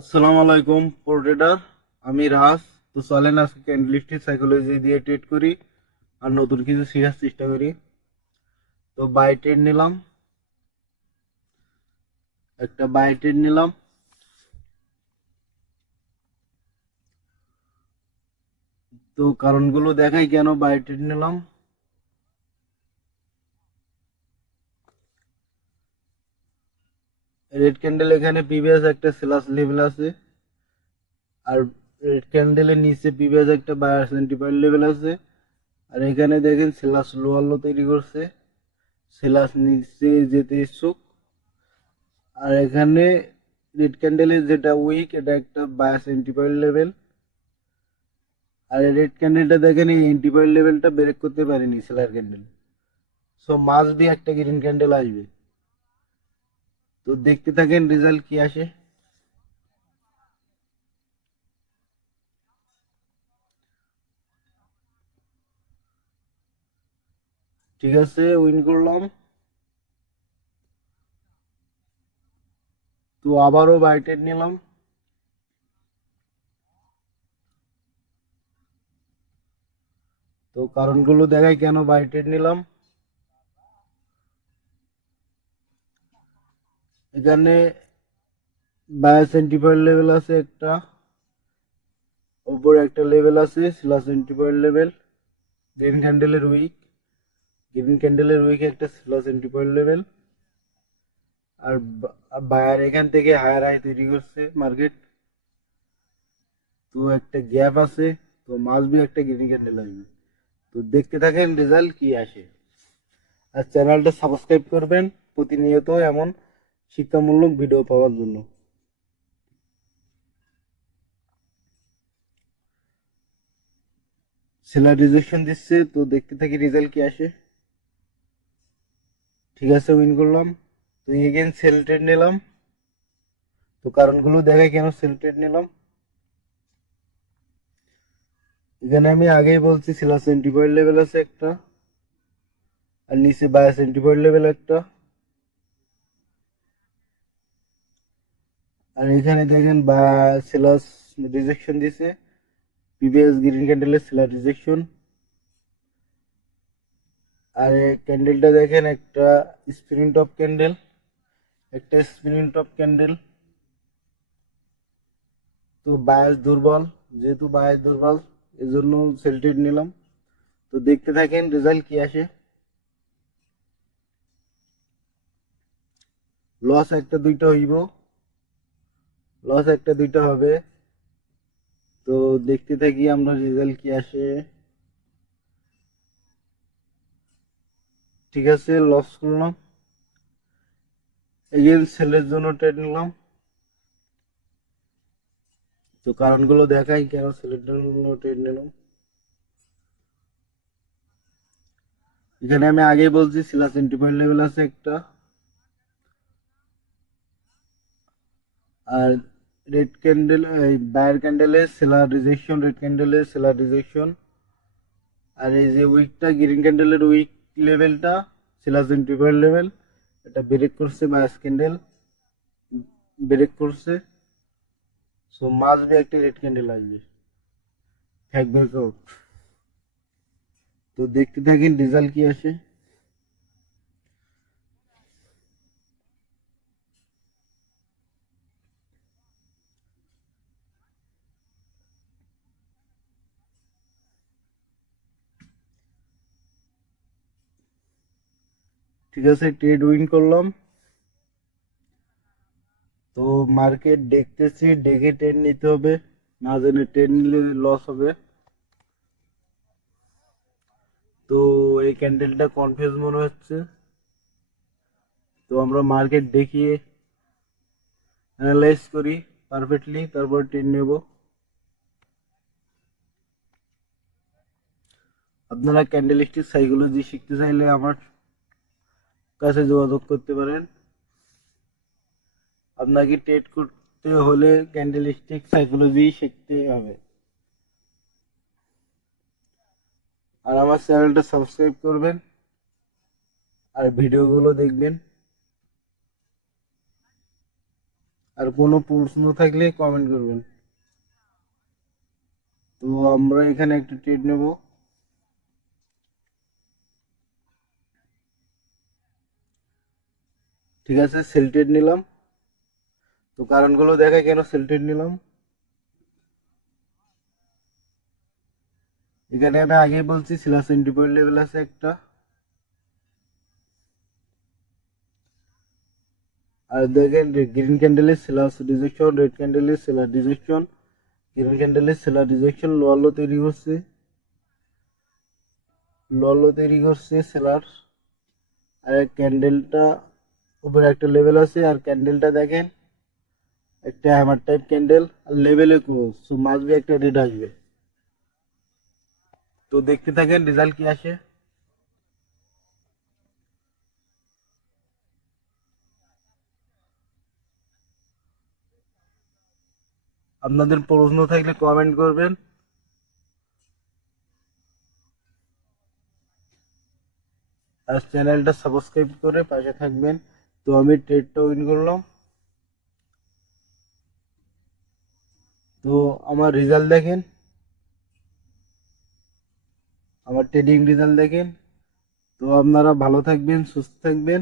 আসসালামু আলাইকুম ট্রেডার। আমি রাজ। তো চলেন আজকে ক্যান্ডেলিস্টিক সাইকোলজি দিয়ে ট্রেড করি আর নতুন কিছু শেখার চেষ্টা করি। তো বাই ট্রেড নিলাম, একটা বাই ট্রেড নিলাম। তো কারণগুলো দেখাই কেন বাই ট্রেড নিলাম। রেড ক্যান্ডেল এখানে প্রিভিয়াস একটা সেলাস লেভেল আছে, আর রেড ক্যান্ডেলের নিচে প্রিভিয়াস একটা বায়ার সেন্টিমেন্ট লেভেল আছে। আর এখানে দেখেন সেলাস লোয়ার লো তৈরি করছে, সেলাস নিচে যেতে ইচ্ছুক। আর এখানে রেড ক্যান্ডেলের যেটা উইক, এটা একটা বায়াস এন্টিপয়েন্ট লেভেল। আর রেড ক্যান্ডেলটা দেখেন এই এন্টিপয়েন্ট লেভেলটা ব্রেক করতে পারেনি seller candle. So must be একটা গ্রিন ক্যান্ডেল আসবে। তো দেখতে থাকেন রেজাল্ট কি আসে। ঠিক আছে, উইন করলাম। তো আবারও বাই ট্রেড নিলাম। তো কারণগুলো দেখাই কেন বাই ট্রেড নিলাম। এখানে বায়াস এন্টিপয়েন্ট লেভেল আছে একটা, উপরে একটা লেভেল আছে স্ল্যাশ এন্টিপয়েন্ট লেভেল। গ্রিন ক্যান্ডেলের উইক, গ্রিন ক্যান্ডেলের উইক একটা স্ল্যাশ এন্টিপয়েন্ট লেভেল। আর বায়ার এখান থেকে হায়ার হাই তৈরি করছে মার্কেট। তো একটা গ্যাপ আছে, তো মাস্ট বি একটা গ্রিন ক্যান্ডেল আসবে। তো দেখতে থাকেন রেজাল্ট কি আসে। আর চ্যানেলটা সাবস্ক্রাইব করবেন প্রতিনিয়ত এমন শিক্ষামূলক ভিডিও পাওয়ার জন্য। সেলার রিজেকশন দিচ্ছে, তো দেখতে থাকি রেজাল্ট কি আসে। ঠিক আছে, উইন করলাম। তো এগেন সেল ট্রেড নিলাম। তো কারণগুলো দেখাই কেন সেল ট্রেড নিলাম। এখানে আমি আগেই বলছি সেলার সেন্টিপয়েন্ট লেভেল আছে একটা, আর নিচে বায়াস সেন্টিপয়েন্ট লেভেল একটা। আর এখানে দেখেন বা সেলার রিজেকশন দিছে, প্রিভিয়াস গ্রিন ক্যান্ডেলের সেলার রিজেকশন। আর এই ক্যান্ডেলটা দেখেন একটা স্পিনিং টপ ক্যান্ডেল, একটা স্পিনিং টপ ক্যান্ডেল। তো বায়াস দুর্বল, যেহেতু বায়াস দুর্বল এজন্য সেল ট্রেড নিলাম। তো দেখতে থাকেন রেজাল্ট কি আসে। লস একটা দুইটা হইব, লস একটা দুইটা হবে। তো দেখতে থাকি আমরা রেজাল্ট কি আসে। ঠিক আছে, লস করলাম। এগেন সেলের জন্য ট্রেড নিলাম। তো কারণগুলো দেখাই কেন সেলের জন্য ট্রেড নিলাম। এখানে আমি আগেই বলছি সিলা সেন্টিপয়েন্ট লেভেল আছে একটা, আর রেড ক্যান্ডেল বায়ার ক্যান্ডেলের সেলার রিজেকশন, রেড ক্যান্ডেলের সেলার রিজেকশন। আর এই যে উইকটা গ্রিন ক্যান্ডেলের উইক লেভেলটা সেলার সেন্টিপয়েন্ট লেভেল, এটা ব্রেক করছে বায়াস ক্যান্ডেল, ব্রেক করছে। সো মাস্ট বি একটা রেড ক্যান্ডেল আসবে, ফ্যাক ব্রেকআউট। তো দেখতে থাকেন রেজাল্ট কি আসে। ঠিক আছে, ট্রেড উইন করলাম। তো মার্কেট দেখতেছি, দেখে ট্রেড নিতে হবে, না জেনে ট্রেড নিলে লস হবে। তো এই ক্যান্ডেলটা কনফিউজ মনে হচ্ছে। তো আমরা মার্কেট দেখিয়ে অ্যানালাইজ করি পারফেক্টলি, তারপর ট্রেড নেব। আপনারা ক্যান্ডেলস্টিক সাইকোলজি শিখতে চাইলে আমার কাছে যোগাযোগ করতে পারেন। আপনাকে ট্রেড করতে হলে ক্যান্ডেলস্টিক সাইকোলজি শিখতে হবে। আর আমার চ্যানেলটা সাবস্ক্রাইব করবেন আর ভিডিওগুলো দেখবেন। আর কোনো প্রশ্ন থাকলে কমেন্ট করবেন। তো আমরা এখানে একটা ট্রেড নেব। ঠিক আছে, সেল ট্রেড নিলাম। তো কারণগুলো দেখায় কেন সেল ট্রেড নিলাম। এখানে আমি আগেই বলছি সেলার এন্ট্রি পয়েন্ট লেভেল আছে একটা, আর দেখেন গ্রিন ক্যান্ডেলের সেলার রিজেকশন, রেড ক্যান্ডেলের সেলার রিজেকশন, গ্রিন ক্যান্ডেলের সেলার রিজেকশন, লো তৈরি করছে, লো তৈরি করছে সেলার। আর ক্যান্ডেলটা উপরে একটা লেভেল আছে, আর ক্যান্ডেলটা দেখেন একটা হ্যামার টাইপ ক্যান্ডেল, আর লেভেলে ক্লোজ, সো মাস্ট বি একটা রেড আসবে। তো দেখতে থাকেন রেজাল্ট কি আসে। আপনাদের প্রশ্ন থাকলে কমেন্ট করবেন, আর চ্যানেলটা সাবস্ক্রাইব করে পাশে থাকবেন। তো আমি ট্রেডটা উইন করলাম। তো আমার রেজাল্ট দেখেন, আমার ট্রেডিং রেজাল্ট দেখেন। তো আপনারা ভালো থাকবেন, সুস্থ থাকবেন।